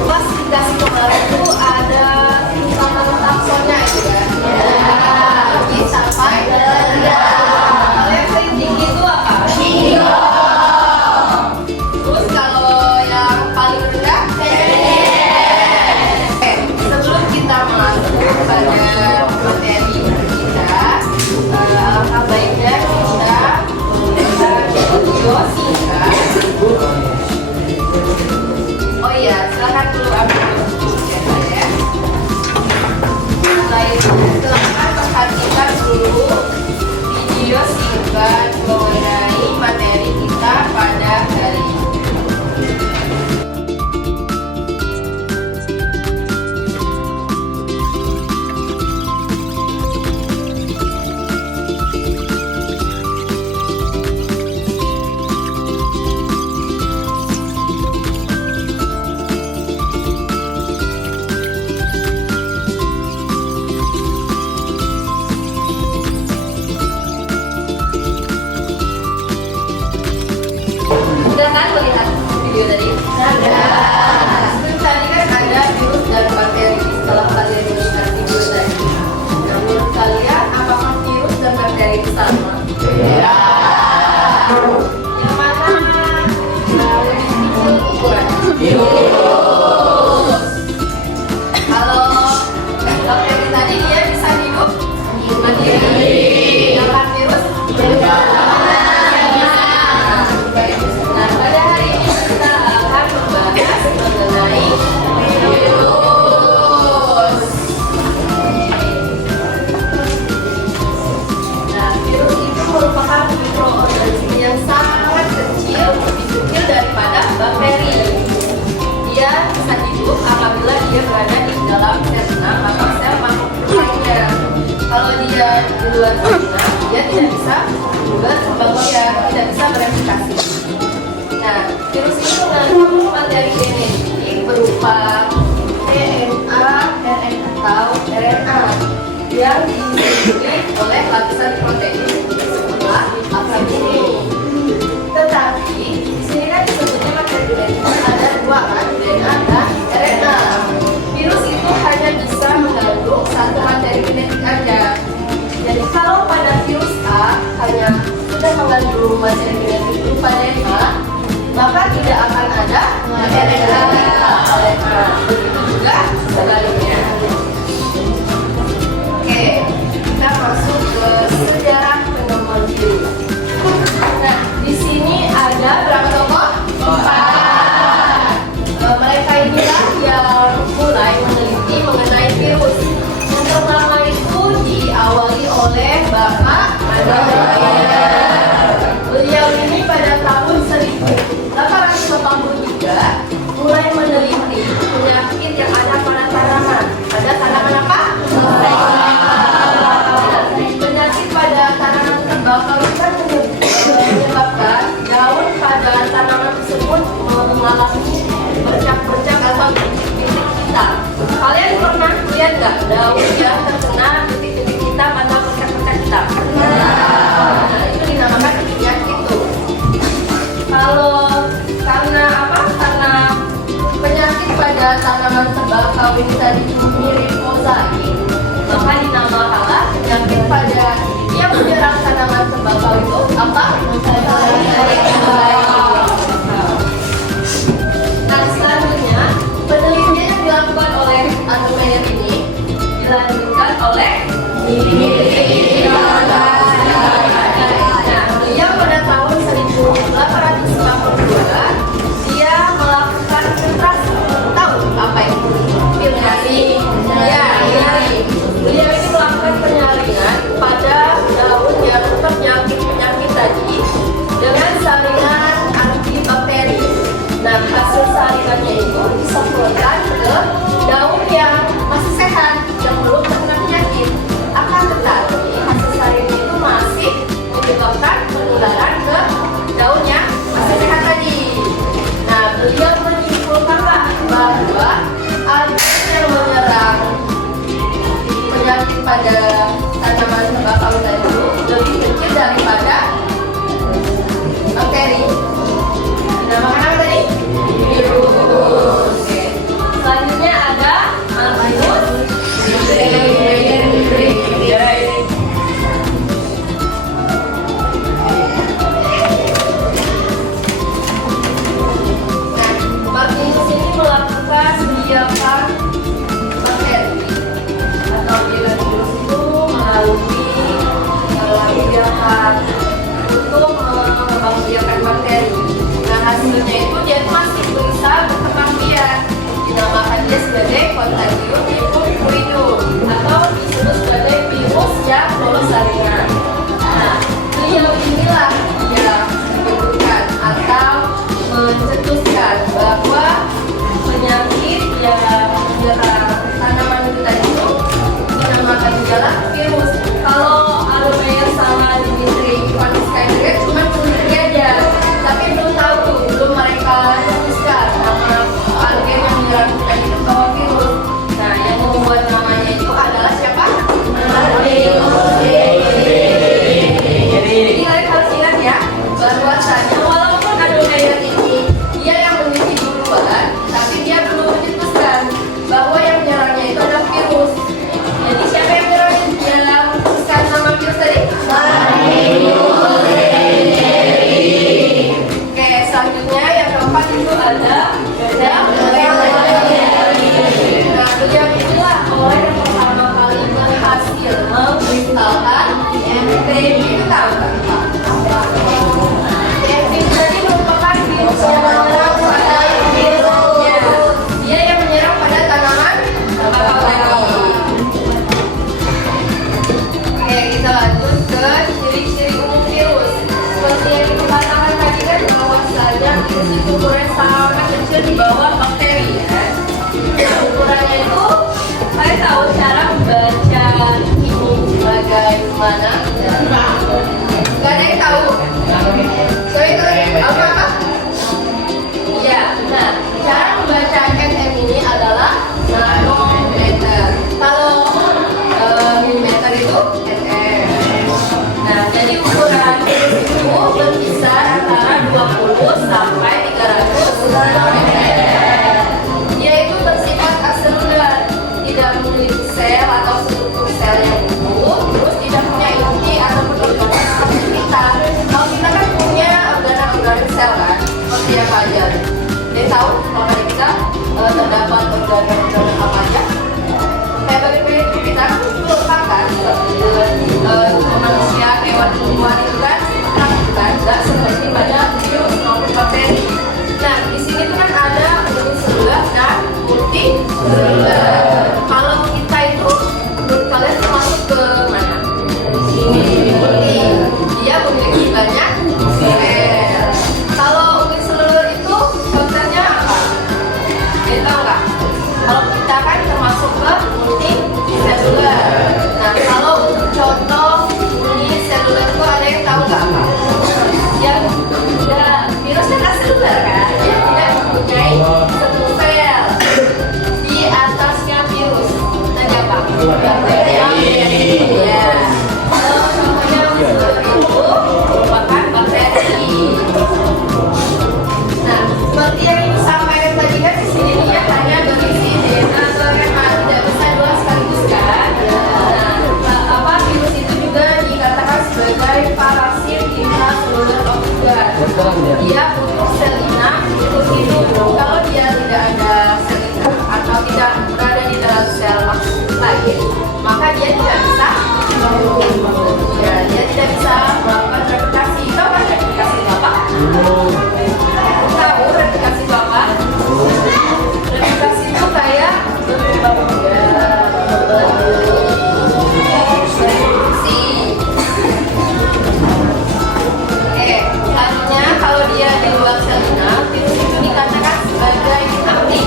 Klasifikasi kemarin tuh ada tingkatan taksonnya itu kan. Jadi sampai kalau yang paling tinggi itu apa? Terus kalau yang paling rendah? Sebelum kita masuk pada materi kita, alangkah baiknya kita video singkat. Oh iya, silakan dulu ambil ya. Setelah itu silakan perhatikan dulu video singkat mengenai materi kita pada hari ini. Sudah kan melihat video tadi? Seperti tadi kan ada virus dan bakteri. Setelah kalian melihat video tadi, menurut kalian apakah virus dan bakteri itu sama? Ya. Yang mana lebih kecil ukuran? Kalau bakteri tadi dia bisa hidup mandiri. Sedangkan virus Nah, pada hari ini kita akan membahas mengenai virus. Nah, virus itu merupakan mikroorganisme yang sangat kecil, lebih kecil daripada bakteri. Dia bisa hidup apabila dia berada di dalam sel inang atau sel makhluk lainnya. Kalau dia di luar sel inang, dia tidak bisa berkembang biak, tidak bisa bereplikasi. Nah, virus ini mengandung materi genetik berupa DNA, RNA atau RNA yang diisuti oleh lapisan protein setelah akar ini. Tetapi di sini kan disebutnya materi genetik ada dua kan, DNA dan RNA. Virus itu hanya bisa mengandung satu materi genetik aja. Jadi kalau pada virus A hanya sudah mengandung materi genetik berupa DNA, maka tidak akan ada RNA. Begitu juga sebaliknya. Oke, kita masuk ke sejarah penemuan virus. Nah, di sini ada berapa tokoh? 4. Mereka inilah yang mulai meneliti mengenai virus. Yang pertama itu diawali oleh Bapak Mendel. Beliau ini pada tahun 1883 mulai meneliti penyakit yang ada pada tanaman. Pada tanaman apa? Penyakit pada tanaman tembakau itu kan menyebabkan daun pada tanaman tersebut mengalami bercak-bercak atau bintik-bintik hitam. Kalian pernah lihat nggak daun yang terkena bintik-bintik hitam atau bercak-bercak hitam? Nah, itu dinamakan penyakit tuh. Kalau karena apa? Karena penyakit pada tanaman tembakau ini tadi mirip mozaik, maka dinamakanlah penyakit pada yang menyerang tanaman tembakau itu apa? Mozaik. Nah, selanjutnya penelitian yang dilakukan oleh Antoine ini dilanjutkan sebagai Contagium Immunocompatible atau disebut sebagai virus yang lolos salinan. Nah, beliau inilah yang menyebutkan atau mencetuskan bahwa penyakit yang menyerang tanaman kita itu dinamakan gejala virus. Kalau Ademeyer sama Dimitri Ivanis kayak cuma sendiri aja, tapi belum tahu tuh, belum mereka jelaskan nama algen yang menyerang kita itu bahwa virus. Nah, yang membuat namanya itu adalah siapa? Jadi kalian harus ingat ya, bahwasanya walaupun Ademeyer ini dia yang meneliti duluan, tapi dia belum menjelaskan bahwa yang menyerangnya itu adalah virus. Jadi siapa yang menyerangnya? Yang menyebutkan nama virus tadi? Oke, selanjutnya yang keempat itu ada Nah, beliau inilah orang yang pertama kali berhasil mengkristalkan MTB. Itu tahu nggak? MTB tadi merupakan virus yang menyerang pada virusnya. Dia yang menyerang pada tanaman bakteri. Oke, kita lanjut ke ciri-ciri umum virus. Seperti yang kita katakan tadi kan, bahwasanya virus itu ukurannya sangat kecil di bawah bakteri ya. Nah, ukurannya itu, kalian tahu cara membaca ini bagaimana? Gak ada yang tahu? Sorry, apa? Iya, nah cara membaca MM ini adalah nanometer. Kalau milimeter itu mm. Nah, jadi ukuran virus itu berkisar antara 20 sampai 300 nanometer. Dia itu bersifat aseluler, tidak memiliki sel atau struktur sel yang utuh, terus tidak punya inti ataupun organ seperti kita. Kalau kita kan punya organ-organ sel kan, seperti yang wajar. Dia tahu kalau dari kita terdapat organ-organ apa aja. Kayak bagaimana kita kan lengkap kan, manusia, hewan, tumbuhan itu kan lengkap, nggak seperti pada virus maupun bakteri. Nah, di sini tuh kan ada uniseluler dan multiseluler. Kalau kita itu, menurut kalian termasuk ke mana? Multi. Dia memiliki banyak sel. Kalau uniseluler itu kontennya apa? Kita tahu nggak? Kalau kita kan termasuk ke multiseluler. Nah, kalau untuk contoh uniseluler itu ada yang tahu nggak apa? Yang tidak virus kan aseluler kan? Dia tidak mempunyai satu sel. Di atasnya virus tadi apa? Bakteri. Ya. Kalau contohnya uniseluler itu merupakan bakteri. Nah, seperti yang disampaikan tadi kan di sini dia hanya berisi DNA atau RNA, tidak bisa dua sekaligus kan? Nah, virus itu juga dikatakan sebagai parasit intraseluler organ. Dia butuh sel inang untuk hidup. Kalau dia tidak ada sel inang atau tidak berada di dalam sel lain, maka dia tidak bisa ya, dia tidak bisa melakukan replikasi. Tahu kan replikasi itu apa? Tahu replikasi itu apa? Replikasi itu kayak berkembang selanjutnya kalau dia di luar sel inang, virus itu dikatakan sebagai inaktif.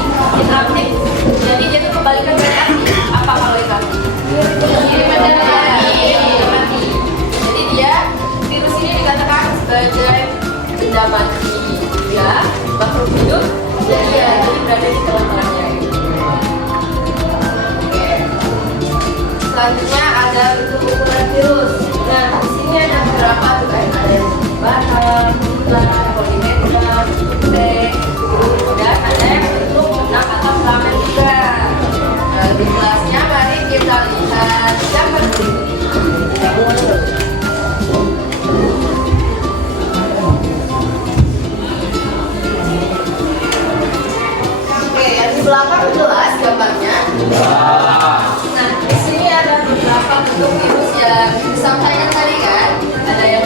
Jadi dia itu kebalikan dari aktif. Apa kalau inaktif? Mati. Jadi dia virus ini dikatakan sebagai benda mati. Ya, makhluk hidup. Jadi berada di tengah-tengahnya. Oke. Selanjutnya ada bentuk ukuran virus. Nah, di sini ada beberapa tuh kan, ada bahan, bulan, polimeter, teh, dan ada yang bentuk benang atau filament juga. Nah, lebih jelasnya mari kita lihat gambar berikut ini. Oke, yang di belakang jelas gambarnya. Nah, di sini ada beberapa bentuk virus yang disampaikan tadi kan. Ada yang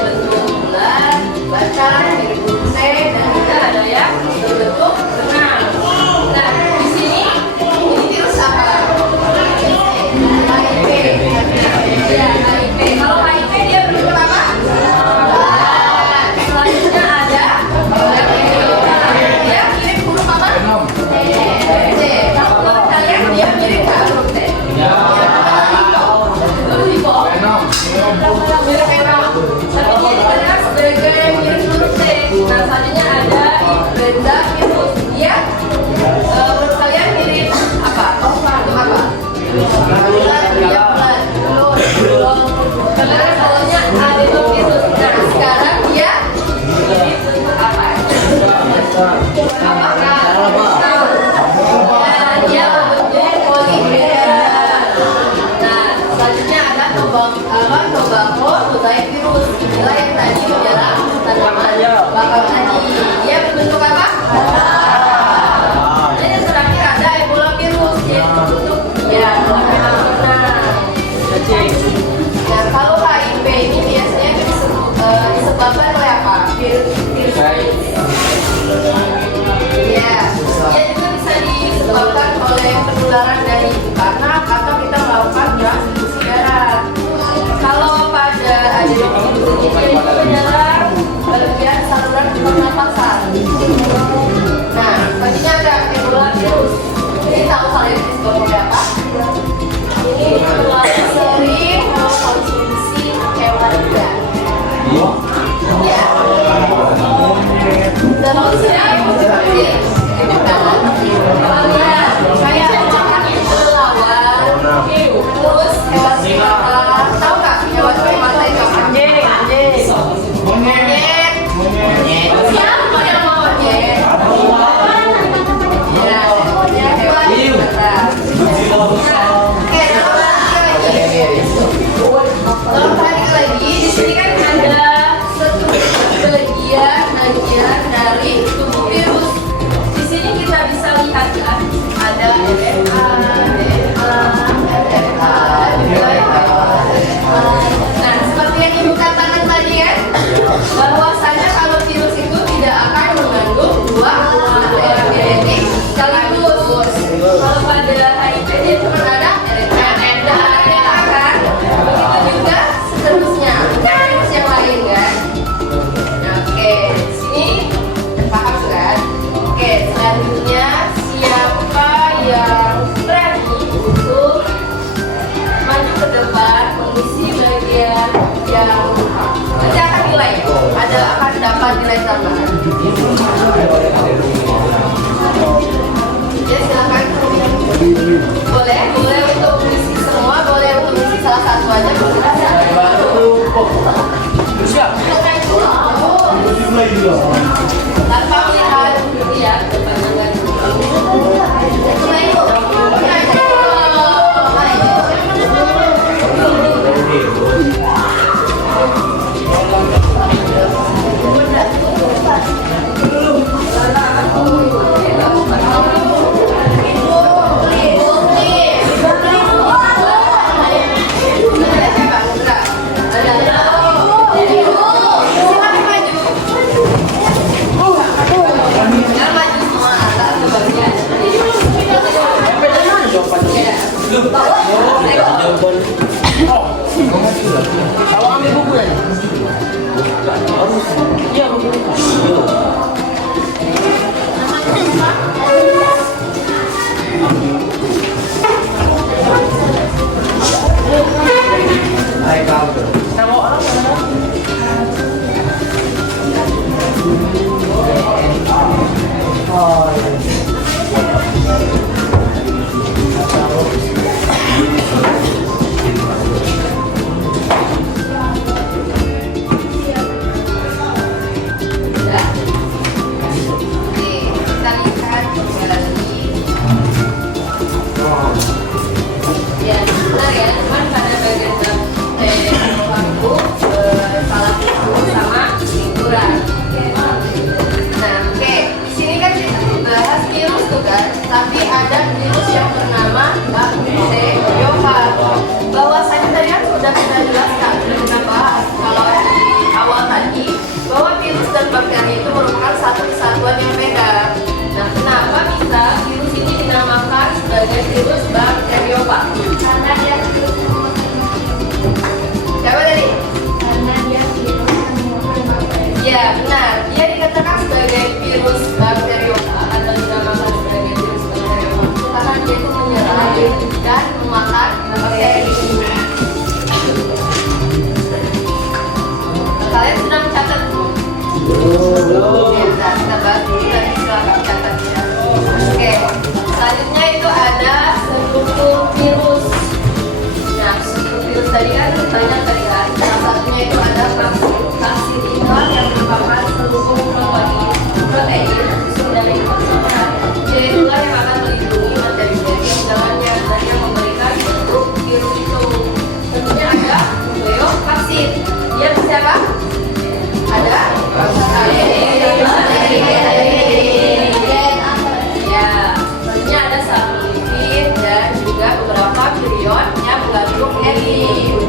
Ya, dia juga bisa disebabkan oleh penularan dari ibu anak atau kita melakukan transfusi darah. Kalau pada adik itu itu adalah bagian saluran pernapasan. Nah, selanjutnya ada Ebola virus. Jadi tahu kalian disebabkan oleh apa? Ini terlalu sering mengkonsumsi hewan liar. Ya. Terlalu sering mengkonsumsi hewan liar. Kayak makan kelelawar. Terus hewan primata. Tahu nggak hewan primata itu apa? Anjing. Monyet. Siapa yang mau monyet? Ya, hewan primata. Kalau balik lagi, di sini kan ada satu bagian dari tubuh virus. Di sini kita bisa lihat kan, ada RNA, juga Nah, seperti yang ibu katakan tadi kan, bahwasanya kalau virus itu tidak akan mengandung dua RNA genetik sekaligus. Kalau pada HIV dia cuma ada RNA kan, begitu juga seterusnya virus yang lain kan. Nah, oke, di sini paham kan? Oke, selanjutnya siapa yang berani untuk maju ke depan mengisi bagian yang nanti akan nilai, akan dapat nilai tambahan. Ya, silakan. Boleh untuk mengisi semua, boleh untuk mengisi salah satu aja. Tanpa melihat ya kepanjangan. Kalau ambil buku ya? Iya buku. Nama orang mana? Tapi ada virus yang bernama bakteriofag. Bahwasanya tadi kan sudah kita jelaskan, sudah kita bahas kalau di awal tadi bahwa virus dan bakteri itu merupakan satu kesatuan yang beda. Nah, kenapa bisa virus ini dinamakan sebagai virus bakteriofag? Karena dia virus. Siapa tadi? Karena dia virus yang menyebabkan bakteri. Ya, benar. Dia dikatakan sebagai virus bakteriofag atau dinamakan sebagai virus bakteriofag karena dia itu menyerang dan memakan bakteri. Kalian sudah mencatat belum? Belum. Ya, kita bahas dulu tadi, silahkan catat ya. Oke, selanjutnya itu ada struktur virus. Nah, struktur virus tadi kan banyak tadi kan. Salah satunya itu ada vaksinal yang merupakan struktur protein dari personal. Jadi itulah yang akan melindungi materi-materi yang dalamnya dan yang memberikan bentuk virus itu. Tentunya ada nukleovaksin. Dia siapa? Ada ya, tentunya ada satu lipid dan juga beberapa virion yang mengandung enzim.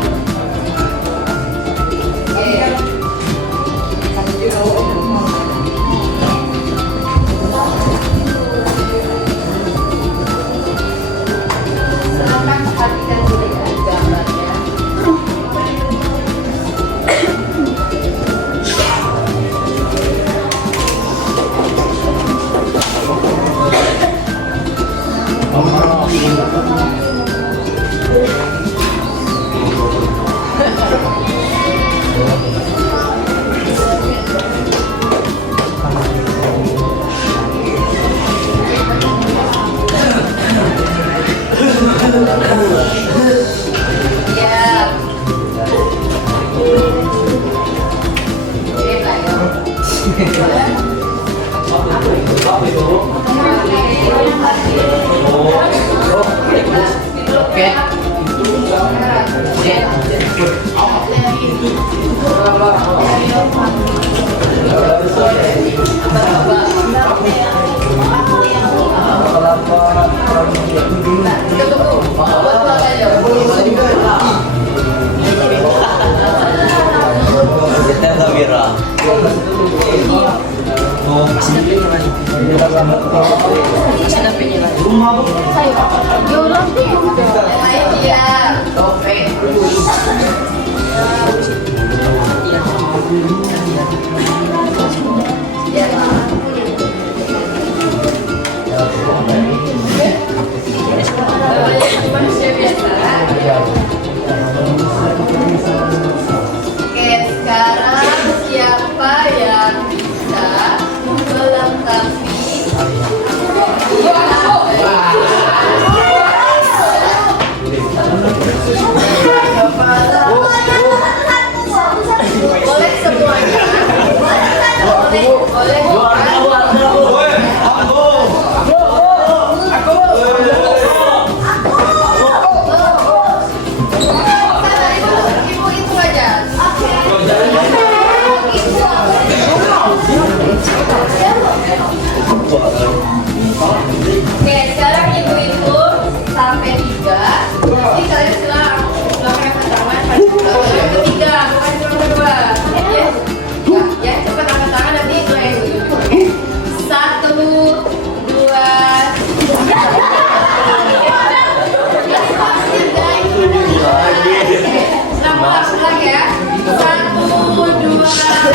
Manusia biasa. Oke, sekarang siapa yang bisa melengkapi boleh semuanya, boleh ibu itu aja. Oke, sekarang ibu-ibu sampai 3. Jadi kalian silang angkat tangan pada yang ketiga, bukan cuma kedua. Ya, cepat angkat tangan nanti itu yang ibu-ibu. Oke. 1, 2, 3. Lagi ya. 1, 2,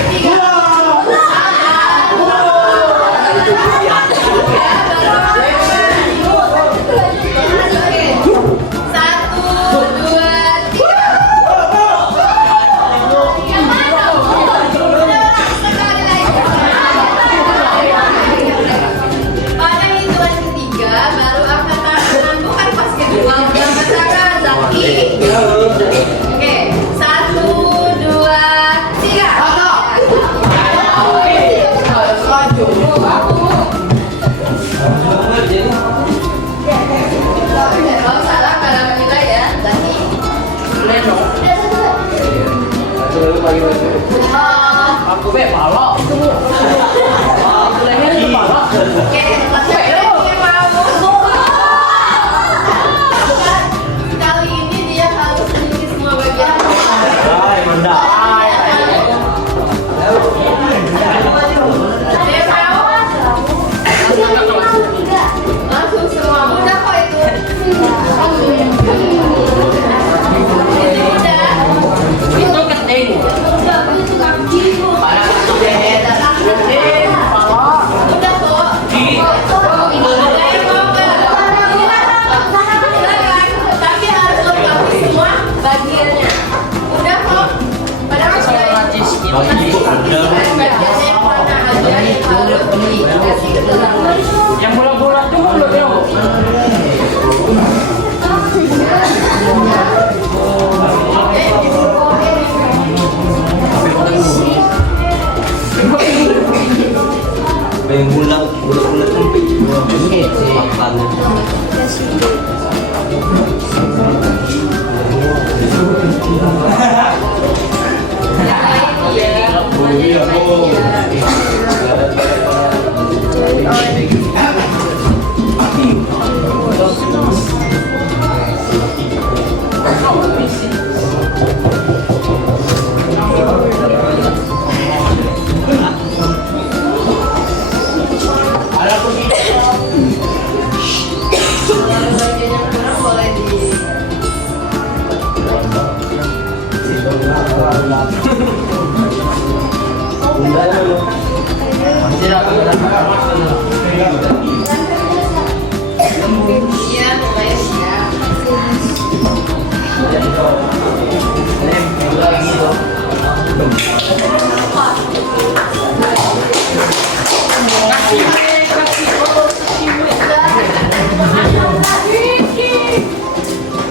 3. Pada hitungan ketiga baru angkat tangan, bukan pas kedua udah angkat tangan, Zaki. Oke, 1, 2, 3. Kalau salah kalau kita ya, Zaki. Aku balok. Leher itu balok. Oke, yang mau. Kali ini dia harus memiliki semua bagian. Dia mau. Langsung semua mudah kok itu. Itu keting. Udah kok. Ada yang mau nggak? Silakan. Tapi harus lengkapi semua bagiannya. Udah kok. Padahal sudah bagiannya yang mana aja yang harus dikasih ke dalam. Yang bola-bola juga belum tahu. Bulat makan. Iya, mulai siap.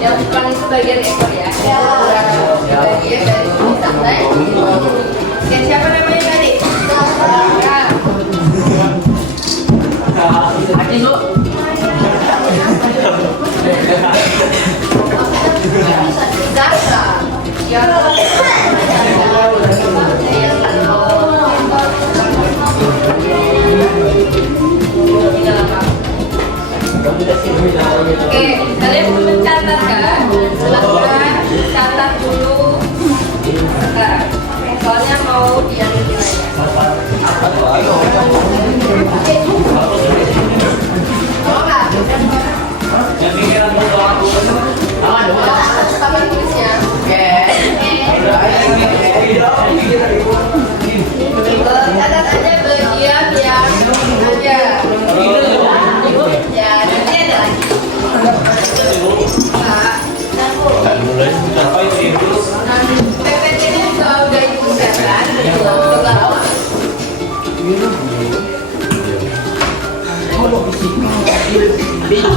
Yang bukan itu bagian ekor ya. Bagian dari sini santai. Oke, siapa namanya tadi?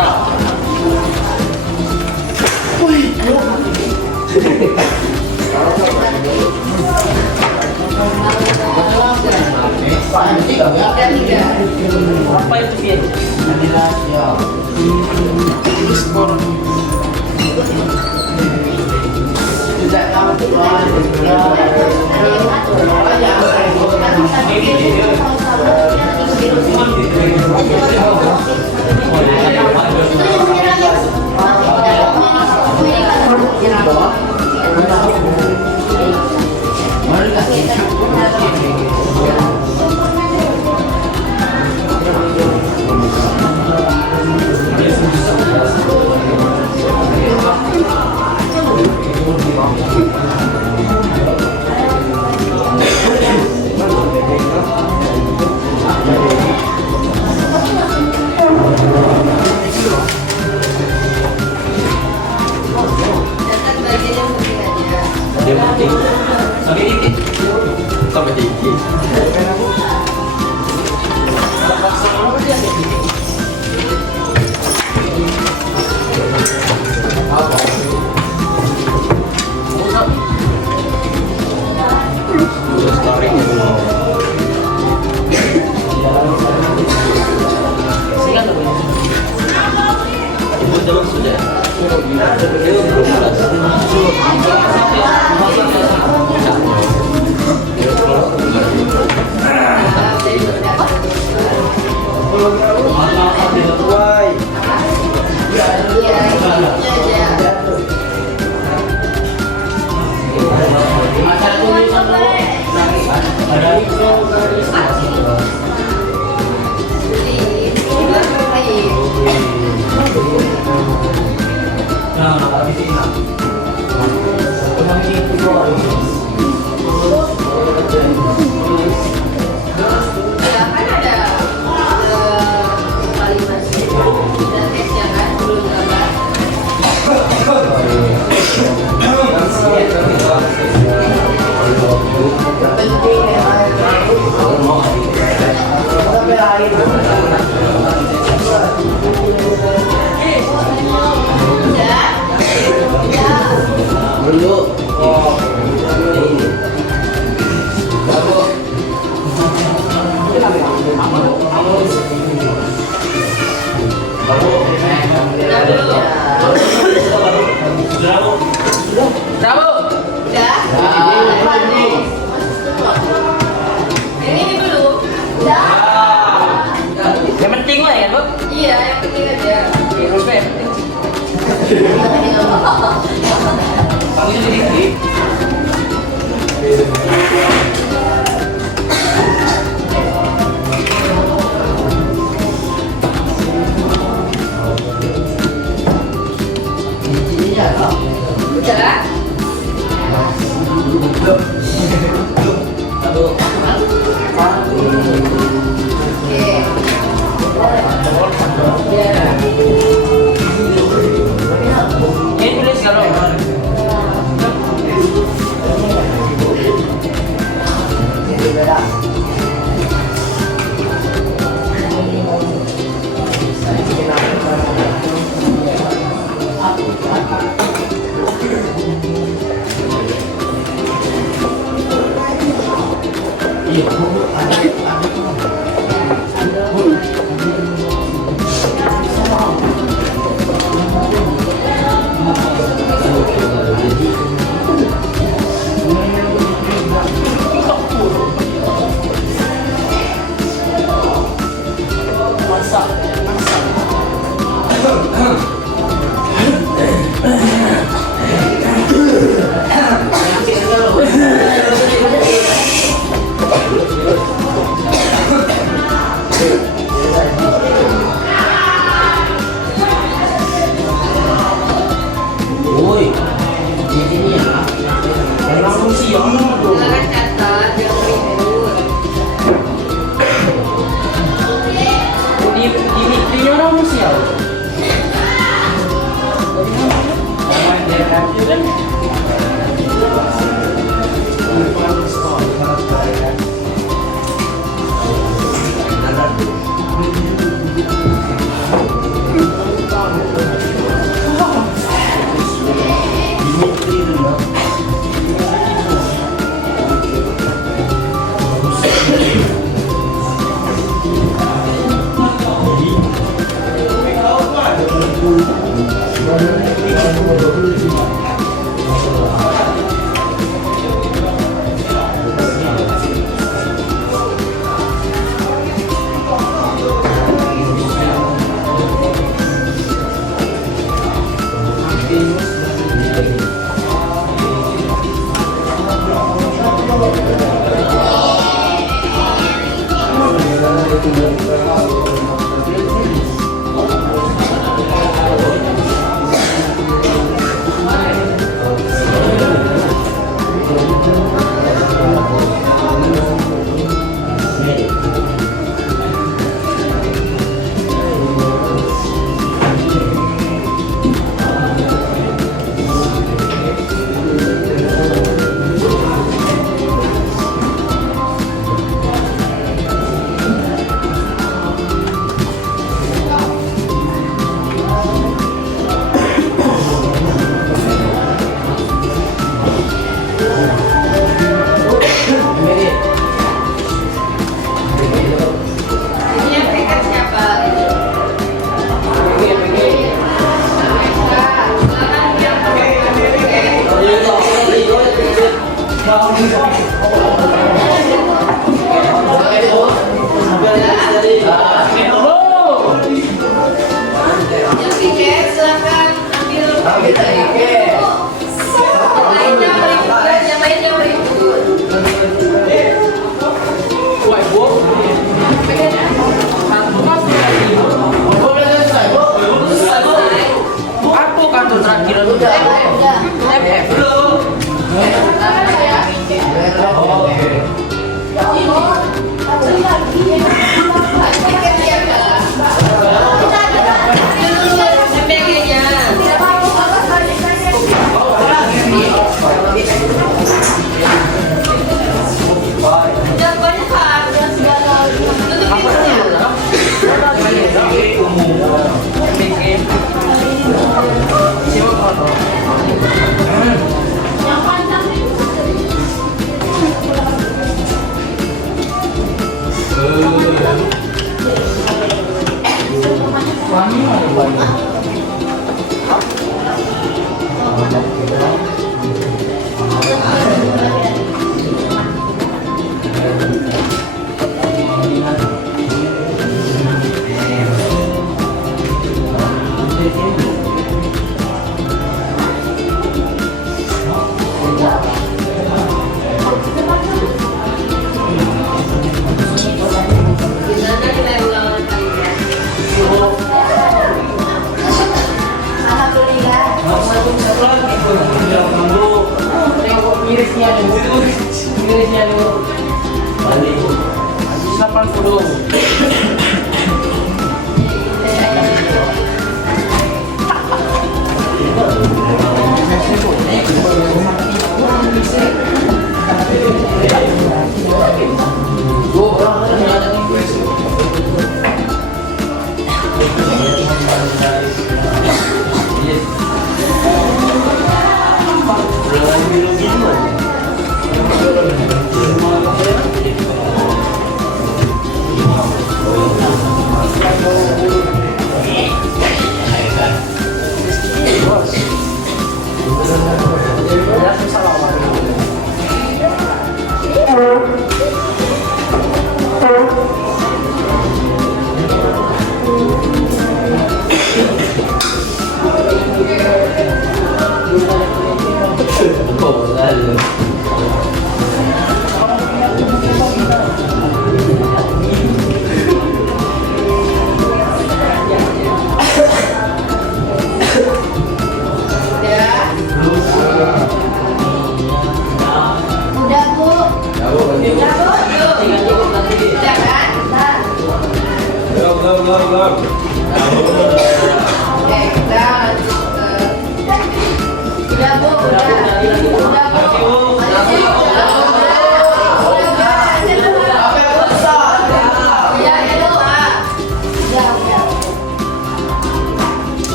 Mantap. Tiga. Apa itu Pian? Catat bagian yang penting aja. Dia penting. Sampai titik. Sampai titik. Ya kan ada kalimat dan teksnya kan belum gambar. Bravo. Udah? Ini belum. Udah. Yang penting lah ya, Bu. Iya, yang penting aja. Terus yang penting. Panggil sedikit. Udah. Oke. Ini tulis kalau Ini yang berikan siapa? Silakan yang yang tiket silakan ambil tiket. Yang lainnya berikut. Aku kartu terakhir itu FF belum. Mirisnya dulu. Balik. 80.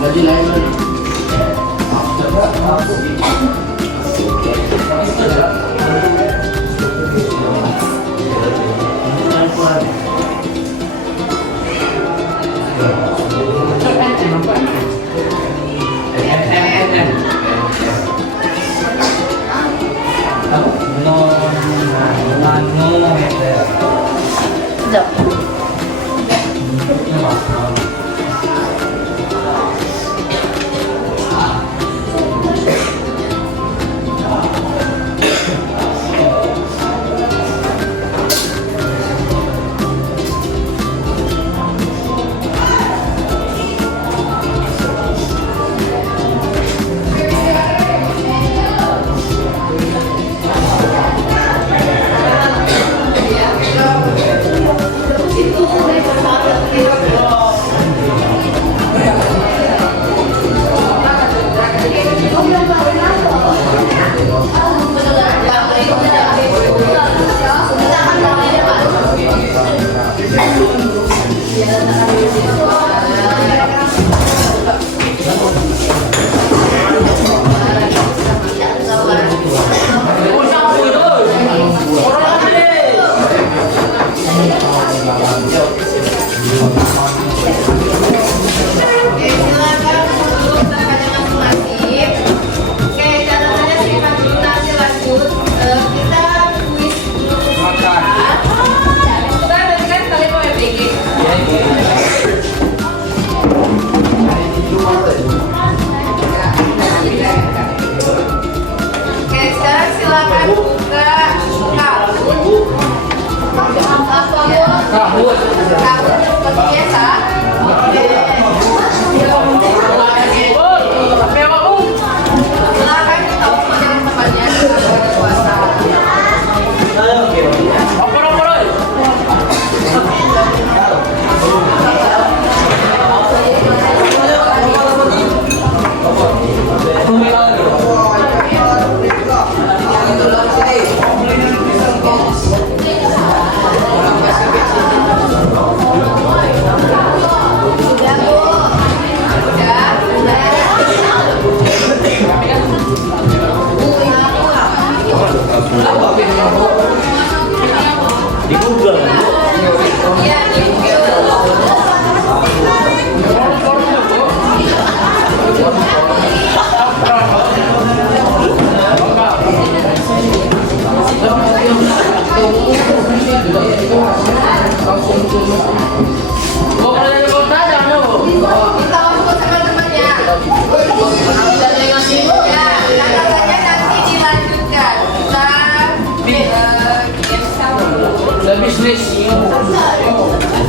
Lagi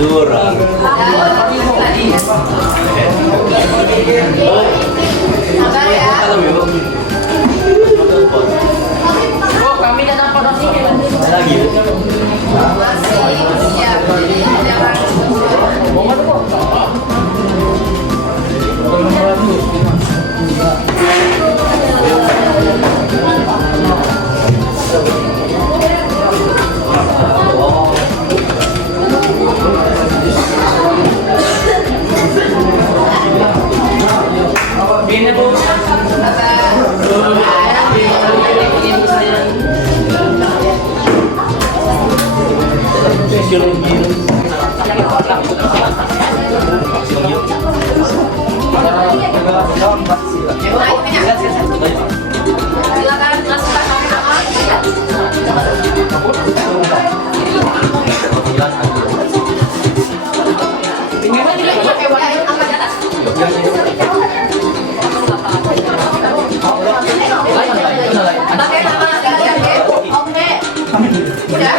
Durang. Sabar ya. Oh, kami datang pada sini. Lagi. Masih siap. Jangan. Ini bu. Silakan masukkan pakai nama oke. Udah.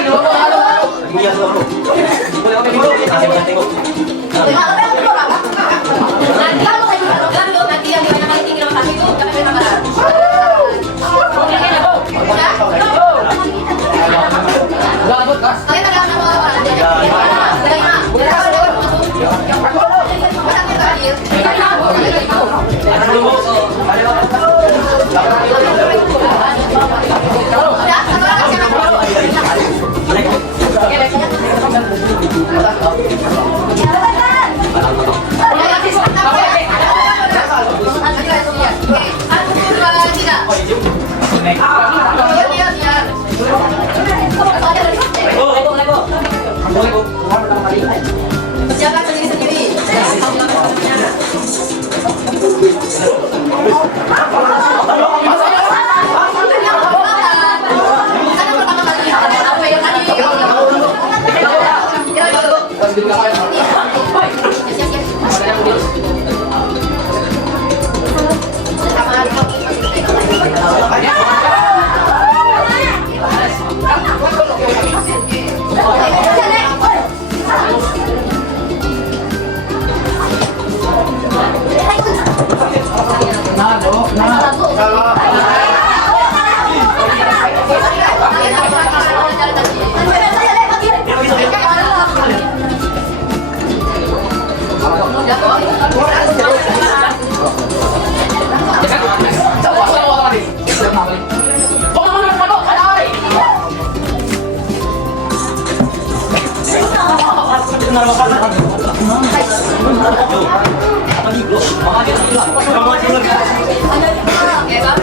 Nanti kamu nanti yang banyak kali tinggi nomor 1 itu jangan main tambahan. Kalian ada nama apa? Jaga sendiri-sendiri. Oke, Bang.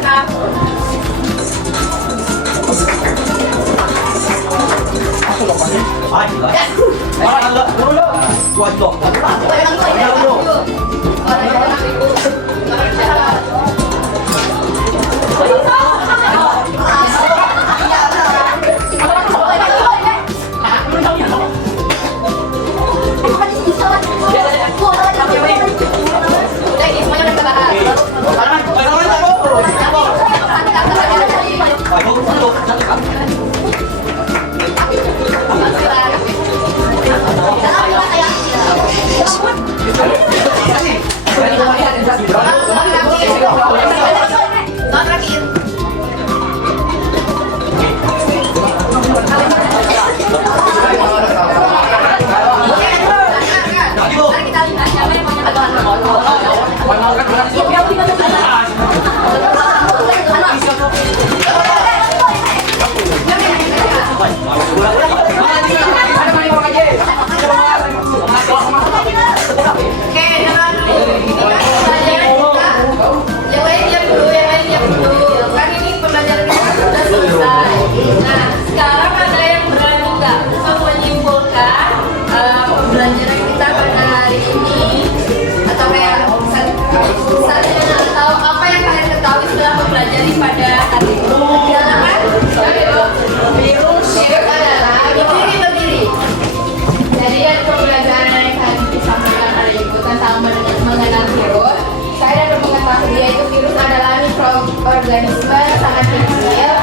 Organisme sangat kecil,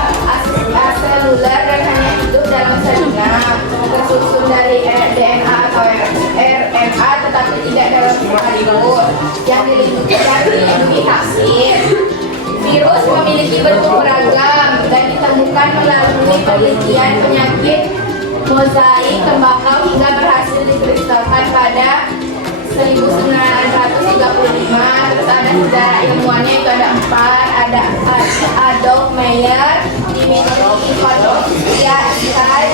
aseluler dan hanya hidup dalam segenap, tersusun dari DNA atau RNA tetapi tidak dalam sekaligus, yang dilindungi vaksin. Virus memiliki bentuk beragam dan ditemukan melalui penelitian penyakit mozaik tembakau hingga berhasil dikristalkan pada 1935. Terus ada sejarah ilmuannya itu ada 4. Ada Adolf Meyer, Dimitri Ivanovich Tsai,